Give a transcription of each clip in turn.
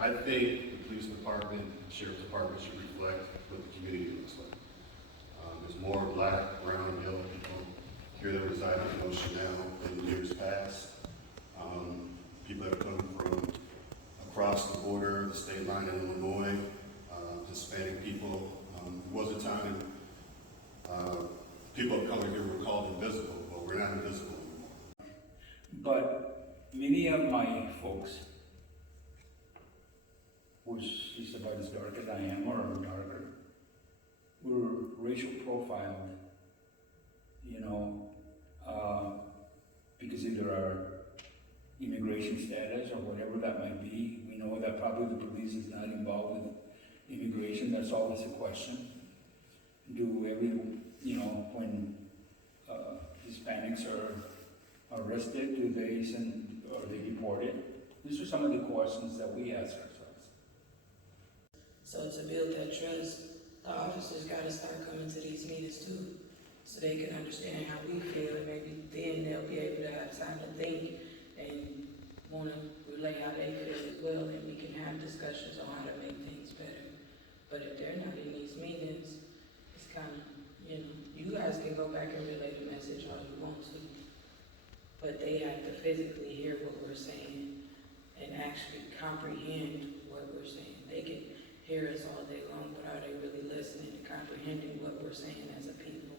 I think the police department, sheriff's department should reflect what the community looks like. There's more black, brown, yellow people here that reside in Kenosha now than in years past. People that have come from across the border, the state line in Illinois, Hispanic people. There was a time people of color here were called invisible, but we're not invisible anymore. But many of my folks, which is about as dark as I am or darker, were racial profiled, because either our immigration status or whatever that might be. We know that probably the police is not involved with immigration. That's always a question. When Hispanics are arrested, do they send or they deported? These are some of the questions that we ask ourselves. So to build that trust, the officers got to start coming to these meetings too, so they can understand how we feel, and maybe then they'll be able to have time to think and want to relay how they feel as well, and we can have discussions on how to make things better. But if they're not in these meetings, it's kind of, you guys can go back and relay the message all you want to, but they have to physically hear what we're saying and actually comprehend what we're saying. They can hear us all day long, but are they really listening and comprehending what we're saying as a people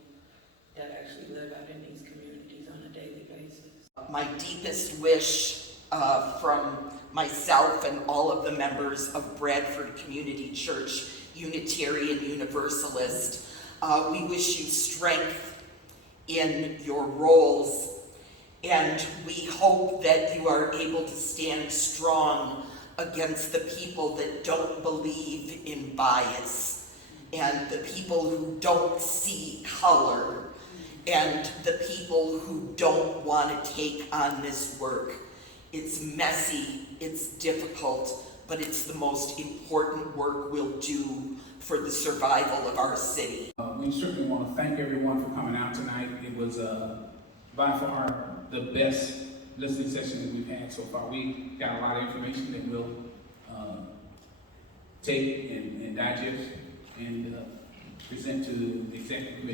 that actually live out in these communities on a daily basis? My deepest wish from myself and all of the members of Bradford Community Church, Unitarian Universalist, we wish you strength in your roles, and we hope that you are able to stand strong against the people that don't believe in bias, and the people who don't see color, and the people who don't want to take on this work. It's messy, it's difficult, but it's the most important work we'll do for the survival of our city. We certainly want to thank everyone for coming out tonight. It was by far the best listening session that we've had so far. We got a lot of information that we'll take and digest and present to the executive committee.